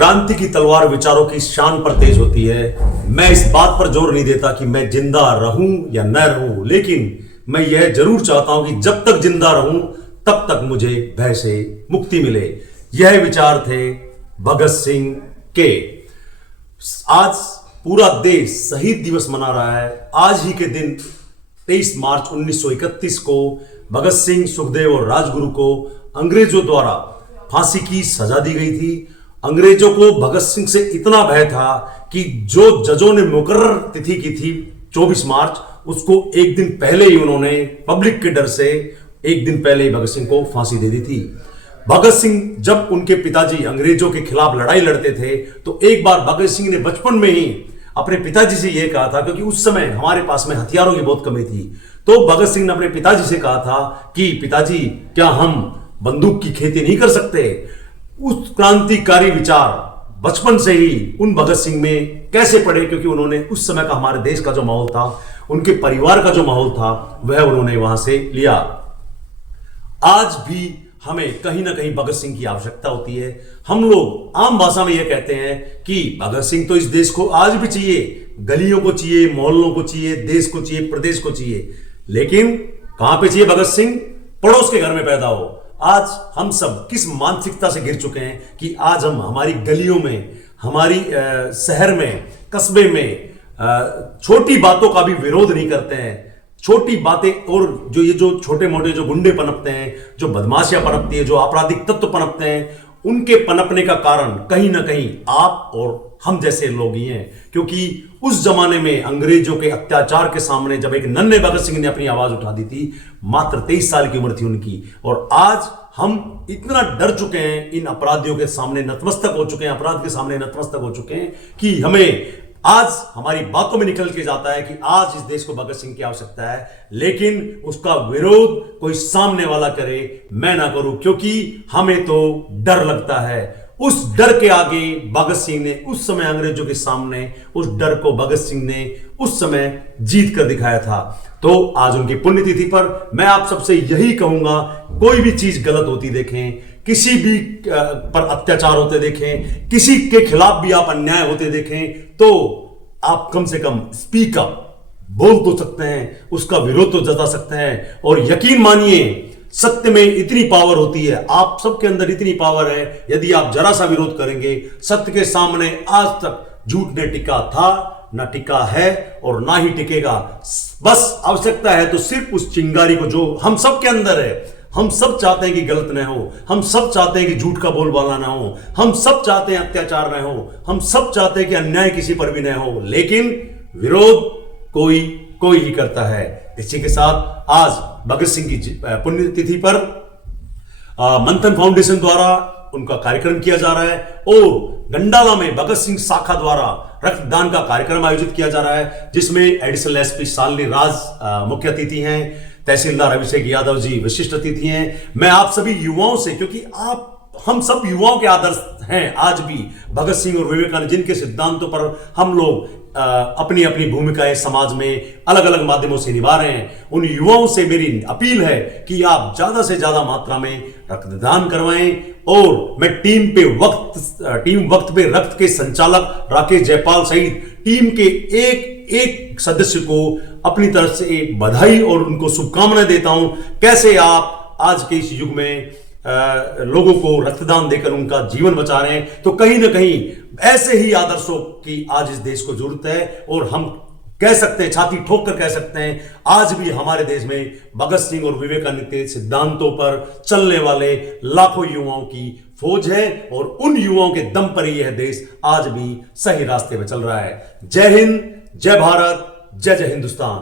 क्रांति की तलवार विचारों की शान पर तेज होती है। मैं इस बात पर जोर नहीं देता कि मैं जिंदा रहूं या न रहूं, लेकिन मैं यह जरूर चाहता हूं कि जब तक जिंदा रहूं तब तक मुझे भय से मुक्ति मिले। यह विचार थे भगत सिंह के। आज पूरा देश शहीद दिवस मना रहा है। आज ही के दिन 23 मार्च 1931 को भगत सिंह, सुखदेव और राजगुरु को अंग्रेजों द्वारा फांसी की सजा दी गई थी। अंग्रेजों को भगत सिंह से इतना भय था कि जो जजों ने मुकर्रर तिथि की थी 24 मार्च, उसको एक दिन पहले ही उन्होंने पब्लिक के डर से एक दिन पहले ही भगत सिंह को फांसी दे दी थी। भगत सिंह जब उनके पिताजी अंग्रेजों के खिलाफ लड़ाई लड़ते थे तो एक बार भगत सिंह ने बचपन में ही अपने पिताजी से यह कहा था, क्योंकि उस समय हमारे पास में हथियारों की बहुत कमी थी, तो भगत सिंह ने अपने पिताजी से कहा था कि पिताजी, क्या हम बंदूक की खेती नहीं कर सकते? उस क्रांतिकारी विचार बचपन से ही उन भगत सिंह में कैसे पड़े, क्योंकि उन्होंने उस समय का हमारे देश का जो माहौल था, उनके परिवार का जो माहौल था, वह उन्होंने वहां से लिया। आज भी हमें कहीं ना कहीं भगत सिंह की आवश्यकता होती है। हम लोग आम भाषा में यह कहते हैं कि भगत सिंह तो इस देश को आज भी चाहिए, गलियों को चाहिए, मोहल्लों को चाहिए, देश को चाहिए, प्रदेश को चाहिए, लेकिन कहां पे चाहिए भगत सिंह? पड़ोस के घर में पैदा हो। आज हम सब किस मानसिकता से गिर चुके हैं कि आज हम हमारी गलियों में, हमारी शहर में, कस्बे में छोटी बातों का भी विरोध नहीं करते हैं। छोटी बातें और जो छोटे मोटे जो गुंडे पनपते हैं, जो बदमाशियां पनपती है, जो आपराधिक तत्व पनपते हैं, उनके पनपने का कारण कहीं ना कहीं आप और हम जैसे लोग ही हैं। क्योंकि उस जमाने में अंग्रेजों के अत्याचार के सामने जब एक नन्हे भगत सिंह ने अपनी आवाज उठा दी थी, मात्र 23 साल की उम्र थी उनकी, और आज हम इतना डर चुके हैं, इन अपराधियों के सामने नतमस्तक हो चुके हैं, अपराध के सामने नतमस्तक हो चुके हैं कि हमें आज हमारी बातों में निकल के जाता है कि आज इस देश को भगत सिंह की आवश्यकता है, लेकिन उसका विरोध कोई सामने वाला करे, मैं ना करूं, क्योंकि हमें तो डर लगता है। उस डर के आगे भगत सिंह ने उस समय अंग्रेजों के सामने, उस डर को भगत सिंह ने उस समय जीत कर दिखाया था। तो आज उनकी पुण्यतिथि पर मैं आप सबसे यही कहूंगा, कोई भी चीज गलत होती देखें, किसी भी पर अत्याचार होते देखें, किसी के खिलाफ भी आप अन्याय होते देखें, तो आप कम से कम स्पीक अप बोल तो सकते हैं, उसका विरोध तो जता सकते हैं। और यकीन मानिए, सत्य में इतनी पावर होती है, आप सबके अंदर इतनी पावर है, यदि आप जरा सा विरोध करेंगे, सत्य के सामने आज तक झूठ ने टिका था, ना टिका है और ना ही टिकेगा। बस आवश्यकता है तो सिर्फ उस चिंगारी को जो हम सबके अंदर है। हम सब चाहते हैं कि गलत न हो, हम सब चाहते हैं कि झूठ का बोलबाला ना हो, हम सब चाहते हैं अत्याचार न हो, हम सब चाहते हैं कि अन्याय किसी पर भी न हो, लेकिन विरोध कोई ही करता है। इसी के साथ आज भगत सिंह की पुण्यतिथि पर मंथन फाउंडेशन द्वारा उनका कार्यक्रम किया जा रहा है और गंडाला में भगत सिंह शाखा द्वारा रक्तदान का कार्यक्रम आयोजित किया जा रहा है, जिसमें एडिशनल एसपी शालिनी राज मुख्य अतिथि हैं, तहसीलदार अभिषेक यादव जी विशिष्ट अतिथि हैं। मैं आप सभी युवाओं से, क्योंकि हम सब युवाओं के आदर्श हैं आज भी, भगत सिंह और विवेकानंद जिनके सिद्धांतों पर हम लोग अपनी अपनी भूमिकाएं समाज में अलग अलग माध्यमों से निभा रहे हैं, उन युवाओं से मेरी अपील है कि आप ज्यादा से ज्यादा मात्रा में रक्तदान करवाएं। और मैं टीम वक्त पे रक्त के संचालक राकेश जयपाल सहित टीम के एक सदस्य को अपनी तरफ से बधाई और उनको शुभकामनाएं देता हूं। कैसे आप आज के इस युग में लोगों को रक्तदान देकर उनका जीवन बचा रहे हैं, तो कहीं ना कहीं ऐसे ही आदर्शों की आज इस देश को जरूरत है। और हम कह सकते हैं, छाती ठोक कर कह सकते हैं, आज भी हमारे देश में भगत सिंह और विवेकानंद के सिद्धांतों पर चलने वाले लाखों युवाओं की फौज है, और उन युवाओं के दम पर ही यह देश आज भी सही रास्ते पर चल रहा है। जय हिंद, जय भारत, जय जय हिंदुस्तान।